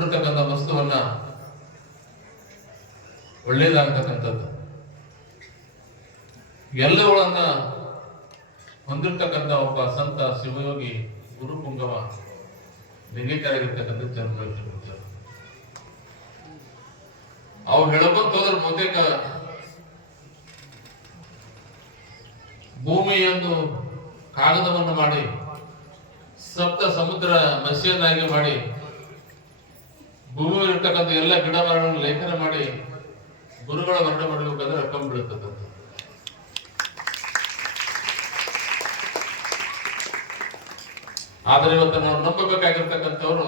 ಇರ್ತಕ್ಕಂಥ ವಸ್ತುವನ್ನ ಒಳ್ಳೇದಾಗತಕ್ಕಂಥದ್ದು ಎಲ್ಲವುಗಳನ್ನ ಹೊಂದಿರ್ತಕ್ಕಂಥ ಒಬ್ಬ ಸಂತ ಶಿವಯೋಗಿ ಗುರುಪುಂಗವ ಲಿಂಗಿಕರಾಗಿರ್ತಕ್ಕಂಥ ಜನರು ಅವ್ರು ಹೇಳ್ಕೊಂತ ಹೋದ್ರೆ ಬಹುತೇಕ ಭೂಮಿಯನ್ನು ಕಾಗದವನ್ನು ಮಾಡಿ ಸಪ್ತ ಸಮುದ್ರ ಮತ್ಸ್ಯನ್ನಾಗಿ ಮಾಡಿ ಭೂಮಿ ಇರ್ತಕ್ಕಂಥ ಎಲ್ಲ ಗಿಡ ಮರಗಳನ್ನು ಲೇಖನ ಮಾಡಿ ಗುರುಗಳ ವರ್ಣ ಮಾಡಬೇಕಾದ್ರೆ ರೊಕ್ಕ ಬೀಳುತ್ತದೆ. ಆದ್ರೆ ಇವತ್ತು ನಾವು ನಂಬಬೇಕಾಗಿರ್ತಕ್ಕಂಥವ್ರು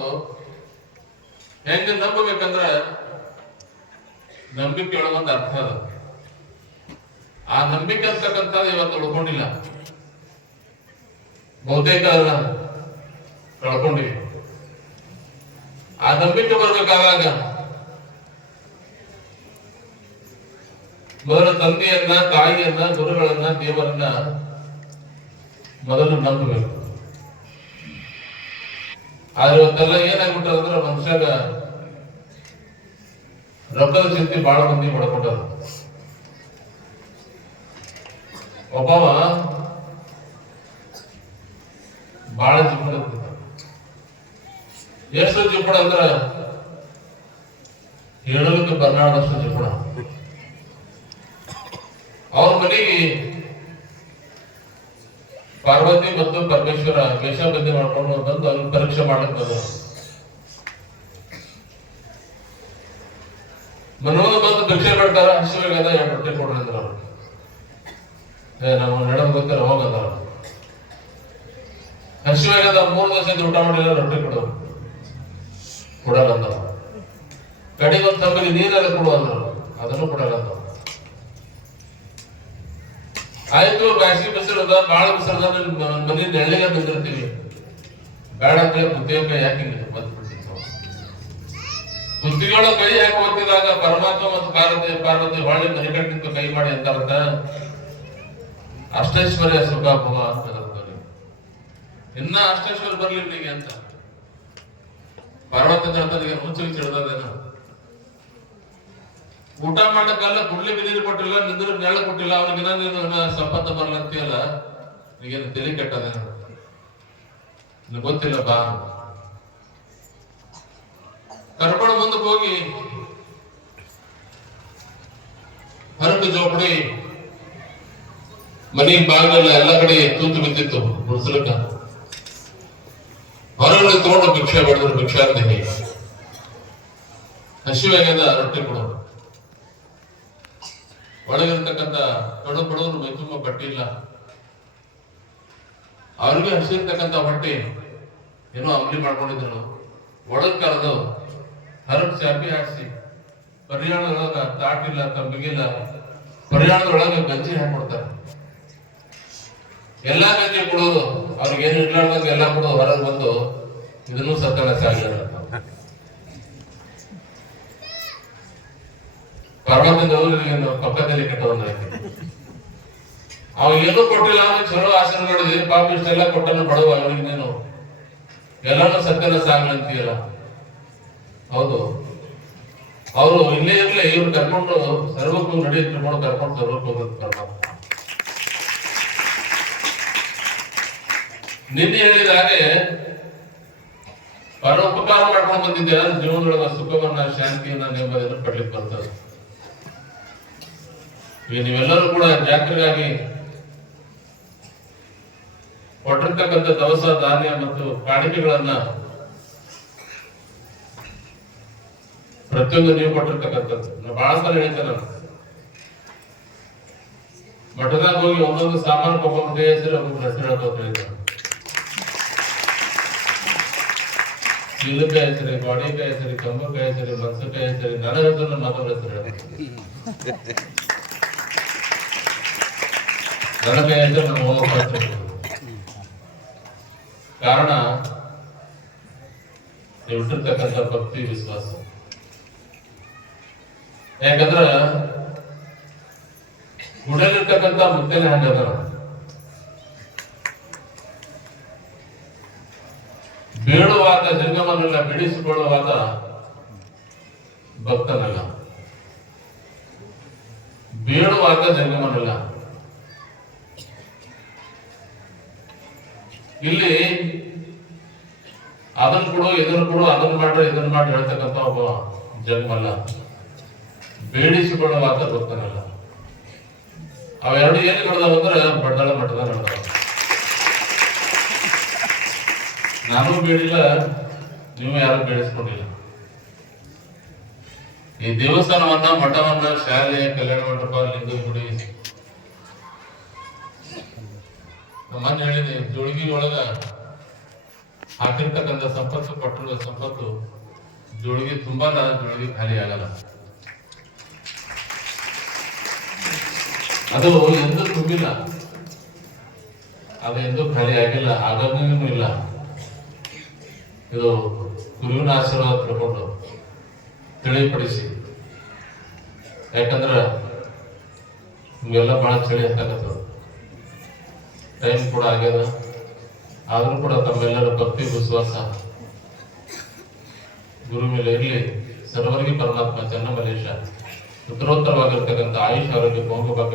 ಹೆಂಗ ನಂಬಬೇಕಂದ್ರ ನಂಬಿಕೆ ಒಳಗೊಂದು ಅರ್ಥ ಅದ. ಆ ನಂಬಿಕೆ ಅಂತಕ್ಕಂಥದ್ದು ಇವತ್ತು ಉಳ್ಕೊಂಡಿಲ್ಲ, ಬಹುತೇಕ ಕಳ್ಕೊಂಡಿವಿ. ಆ ನಂಬಿಕೆ ಬರ್ಬೇಕಾದಾಗ ಮೊದಲು ತಂದೆಯನ್ನ, ತಾಯಿಯನ್ನ, ಗುರುಗಳನ್ನ, ದೇವರನ್ನ ಮೊದಲು ನಂಬಬೇಕು. ಆದ್ರೆ ಇವತ್ತೆಲ್ಲ ಏನಾಗ್ಬಿಟ್ಟದಂದ್ರೆ ಮನುಷ್ಯಾಗ ರೊಕ್ಕದ ಚಿಂತೆ ಬಹಳ ಮಂದಿ ಮಾಡ್ಕೊಂಡಾರ. ಒಬ್ಬವ ಬಹಳ ಜಿಪುಣ, ಎಷ್ಟು ಜಿಪುಣ ಅಂದ್ರ ಹೇಳಲಿಕ್ಕೆ ಬರ್ನಾಡಷ್ಟು ಜಿಪುಣ. ಅವ್ರ ಮನೆಗೆ ಪಾರ್ವತಿ ಮತ್ತು ಪರಮೇಶ್ವರ ವೇಷಬಂದಿ ಮಾಡ್ಕೊಂಡು ಬಂದು ಅವ್ರಿಗೆ ಪರೀಕ್ಷೆ ಮಾಡಕ್ ಮನೋದು ಬಂದು ಭಿಕ್ಷೆ ಬಿಡ್ತಾರ. ಹಸಿವಾಗದ 2 ರೊಟ್ಟಿ ಕೊಡ್ರಿ ಅಂದ್ರ ಅವ್ರು. ನಮ್ಮ ನಡ ಗೊತ್ತಿರ ಹೋಗದ ಹಸಿವಾಗದ 3 ದಿವಸ ಊಟ ಮಾಡಿಲ್ಲ, ರೊಟ್ಟಿ ಕೊಡಲ್ಲ ಅಂದವ. ಕಡೆಗೆ ಒಂದು ತಮ್ಮಲ್ಲಿ ನೀರೆಲ್ಲ ಕೊಡು ಅಂದ್ರು, ಅದನ್ನು ಕೊಡಲ್ಲ ಅಂದವ. ಆಯ್ತು, ಬ್ಯಾಸಿಗೆ ಬಿಸಿಲದ, ಬಾಳ ಬಿಸಿಲದ, ಮನೆ ನೆಳ್ಳಿಗೆ ಬಂದಿರ್ತೀವಿ, ಬೇಡ ಅಂತೇಳಿ ಕುತ್ತಿಗೆ ಕೈ ಯಾಕೆ ಬಂದ್ಬಿಡ್ತಿತ್ತು. ಕುತ್ತಿಗೆಯೊಳಗೆ ಕೈ ಹಾಕಿ ಹೋಗ್ತಿದಾಗ ಪರಮಾತ್ಮ ಮತ್ತು ಪಾರ್ವತಿ ಹೊಳ್ಳಿ ಮನೆ ಕಟ್ಟಿತ್ತು ಕೈ ಮಾಡಿ ಅಂತಾರಂತ. ಅಷ್ಟೈಶ್ವರ್ಯ ಸುಖ ಭೋಗ ಅಂತ ಇನ್ನ ಅಷ್ಟೈಶ್ವರ್ಯ ಬರ್ಲಿ ನಿನಗೆ ಅಂತ ಪಾರ್ವತಿ ಹೇಳ್ತಾನೆ. ಮುಚ್ಚಿಗೆ ಚಿಡ್ದೇನ ಊಟ ಮಾಡಕ್ಕಲ್ಲ, ಕುಡ್ಲಿಕ್ಕೆ ನೀರು ಕೊಟ್ಟಿಲ್ಲ, ನಿಂದ್ರ ನೆರಳು ಕೊಟ್ಟಿಲ್ಲ, ಅವ್ರಿಗಿನ್ನ ನೀನು ಸಂಪತ್ತ ಬರ್ಲಂತೀಯಲ್ಲ, ನಿಗೇನು ತಲೆ ಕೆಟ್ಟದೇನ, ನಿನಗೆ ಗೊತ್ತಿಲ್ಲ ಬಾ. ಕರ್ಕೊಂಡು ಮುಂದಕ್ಕೆ ಹೋಗಿ ಹರಟು ಜೋಪಡಿ ಮನಿ ಬಾಗಿಲೆಲ್ಲ ಎಲ್ಲ ಕಡೆ ತೂತು ಬಿದ್ದಿತ್ತು. ಗುಡ್ಸಲಕ್ಕ ಹೊರಗಡೆ ತಗೊಂಡು ಭಿಕ್ಷೆ ಬೆಳೆದ್ರು. ಭಿಕ್ಷಾಂದೇಹಿ ಹಸಿವಾಗ್ಯದ, ರೊಟ್ಟಿ ಕೊಡೋರು. ಒಳಗಿರ್ತಕ್ಕಂಥ ಕಡು ಬಡವರು ಮೈ ತುಂಬ ಬಟ್ಟೆ ಇಲ್ಲ, ಅವ್ರಿಗೆ ಹಸಿರ್ತಕ್ಕಂಥ ಹೊಟ್ಟೆ ಏನೋ ಅಂಬ್ಲಿ ಮಾಡ್ಕೊಂಡಿದ್ರು. ಒಳಗ್ ಕರೆದು ಹರಟು ಚಾಪಿ ಹಾಕ್ಸಿ ಪರಿಯಾಣದೊಳಗ ತಾಟಿಲ್ಲ, ತಂಬಿಗಿಲ್ಲ, ಪರಿಯಾಣದೊಳಗ ಗಂಜಿ ಹಾಕೊಡ್ತಾರೆ. ಎಲ್ಲಾ ಗಂಜಿ ಕೊಡೋದು, ಅವ್ರಿಗೆ ಏನು ಇರ್ಲಾರ್ದಾಗ ಎಲ್ಲ ಕೊಡೋದು. ಹೊರಗೆ ಬಂದು ಇದನ್ನು ಸತ್ತನ ಸಾಗಿಲ್ಲ. ಪರ್ವತದವ್ರಿಗೆ ಪಕ್ಕದಲ್ಲಿ ಕೆಟ್ಟವನಾಯ್ತು. ಅವ ಏನೂ ಕೊಟ್ಟಿಲ್ಲ, ಚಲೋ ಆಸನ ಮಾಡಿದ್ವಿ, ಪಾಪ ಇಷ್ಟೆಲ್ಲ ಕೊಟ್ಟನು ಬಡವ, ಅವ್ರಿಗೆ ನೀನು ಎಲ್ಲಾನು ಸತ್ಯನ ಸಾಗ್ಲಂತೀಯಲ್ಲ. ಹೌದು, ಅವರು ಇಲ್ಲೇ ಇರ್ಲಿ, ಇವ್ರು ಕರ್ಕೊಂಡು ಸರ್ವಕ್ಕೂ ನಡಿ ಕರ್ಕೊಂಡು ಸರ್ವಕ್ಕೆ ಹೋಗೋದು ಪರಮಾತ್ಮ. ನಿನ್ನೆ ಹೇಳಿದ ಹಾಗೆ ಪರೋಪಕಾರ ಮಾಡ್ಕೊಂಡು ಬಂದಿದ್ದೆ, ಜೀವನದೊಳಗ ಸುಖವನ್ನ, ಶಾಂತಿಯನ್ನ, ನೆಮ್ಮದಿಯನ್ನು ಪಡ್ಲಿಕ್ಕೆ ಬರ್ತದೆ. ಈಗ ನೀವೆಲ್ಲರೂ ಕೂಡ ಜಾಗೃತರಾಗಿ ಕೊಟ್ಟಿರ್ತಕ್ಕಂಥ ದವಸ ಧಾನ್ಯ ಮತ್ತು ಕಾಣಿಕೆಗಳನ್ನ ಪ್ರತಿಯೊಂದು ನೀವು ಕೊಟ್ಟಿರ್ತಕ್ಕಂಥದ್ದು. ನಾವು ಬಹಳ ಸಲ ಹೇಳ್ತೇನೆ, ಮಠದಾಗ ಹೋಗಿ ಒಂದೊಂದು ಸಾಮಾನು ಒಬ್ಬೊಬ್ಬ ಕೈ ಹೆಸರು ಒಬ್ಬೊಬ್ಬರ ಹೆಸರು ಹೇಳ್ಕೊತ ಹೇಳ್ತಾರೆ. ಚೀಲಕಾಯಿ ಹೆಸರಿ, ಬಾಡಿಕಾಯಿ ಹೆಸರಿ, ಕಂಬಕಾಯಿ ಹೆಸರಿ, ಮನ್ಸಕಾಯಿ ಹೆಸರಿ, ನನ್ನ ಹೆಸರು ಮತ್ತೊಬ್ಬರ ಹೆಸರು ಹೇಳ್ತಾರೆ. ನನ್ನ ಕೈ ಹೆಸರು ನಮ್ಮ ಹೋಮ. ಕಾರಣ ನೀವು ಇಟ್ಟಿರ್ತಕ್ಕಂಥ ಭಕ್ತಿ, ವಿಶ್ವಾಸ. ಯಾಕಂದ್ರ ಗುಡಲಿರ್ತಕ್ಕಂಥ ಮುದ್ದೆನ ಹಂಗದ, ಬೇಡುವಾಗ ಜಂಗಮನೆಲ್ಲ ಬಿಡಿಸಿಕೊಳ್ಳುವಾಗ ಭಕ್ತನಲ್ಲ, ಬೇಡುವಾಗ ಜಂಗಮನಲ್ಲ. ಇಲ್ಲಿ ಅದನ್ನ ಕೊಡು ಇದನ್ನ ಕೊಡು ಅದನ್ನ ಮಾಡ್ರೆ ಇದನ್ನ ಮಾಡಿ ಹೇಳ್ತಕ್ಕಂಥ ಒಬ್ಬ ಜಂಗಮಲ್ಲ, ಬೇಡಿಸಿಕೊಳ್ಳುವಾಗ ಭಕ್ತನಲ್ಲ. ಅವೆರಡು ಏನು ನಡೆದವ ಅಂದ್ರೆ ಬಡ್ಡಾಳ ಮಟ್ಟದ ನಡೆದವ. ನಾನು ಬೇಡಿಲ್ಲ, ನೀವು ಯಾರು ಬೇಡಿಸ್ಕೊಂಡಿಲ್ಲ. ಈ ದೇವಸ್ಥಾನವನ್ನ, ಮಠವನ್ನ, ಶಾಲೆ, ಕಲ್ಯಾಣ ಮಂಟಪ, ಲಿಂಗ ಗುಡಿ, ನಮ್ಮನ್ನ ಹೇಳಿದೆ, ಜೋಳಿಗೆ ಒಳಗ ಹಾಕಿರ್ತಕ್ಕಂಥ ಸಂಪತ್ತು, ಪಟ್ಟಣದ ಸಂಪತ್ತು ಜೋಳಿಗೆ ತುಂಬಾ, ಜೋಳಿಗೆ ಖಾಲಿ ಆಗಲ್ಲ. ಅದು ಎಂದೂ ತುಂಬಿಲ್ಲ, ಅದು ಎಂದೂ ಖಾಲಿ ಆಗಿಲ್ಲ, ಆಗನೂ ಇಲ್ಲ. ಇದು ಗುರುವಿನ ಆಶೀರ್ವಾದ ತಿಳ್ಕೊಂಡು ತಿಳಿಪಡಿಸಿ. ಯಾಕಂದ್ರ ನಿಮ್ಗೆಲ್ಲ ಬಹಳ ಚಳಿ ಹತ್ತಾಗತ್ತದ, ಟೈಮ್ ಕೂಡ ಆಗ್ಯದ. ಆದ್ರೂ ಕೂಡ ತಮ್ಮೆಲ್ಲರ ಭಕ್ತಿ ವಿಶ್ವಾಸ ಗುರು ಮೇಲೆ ಇರಲಿ. ಸರ್ವರಿಗೆ ಪರಮಾತ್ಮ ಚನ್ನಮಲೇಶ ಉತ್ತರೋತ್ತರವಾಗಿರ್ತಕ್ಕಂಥ ಆಯುಷ್ ಆರೋಗ್ಯ ಹೋಗಬೇಕು.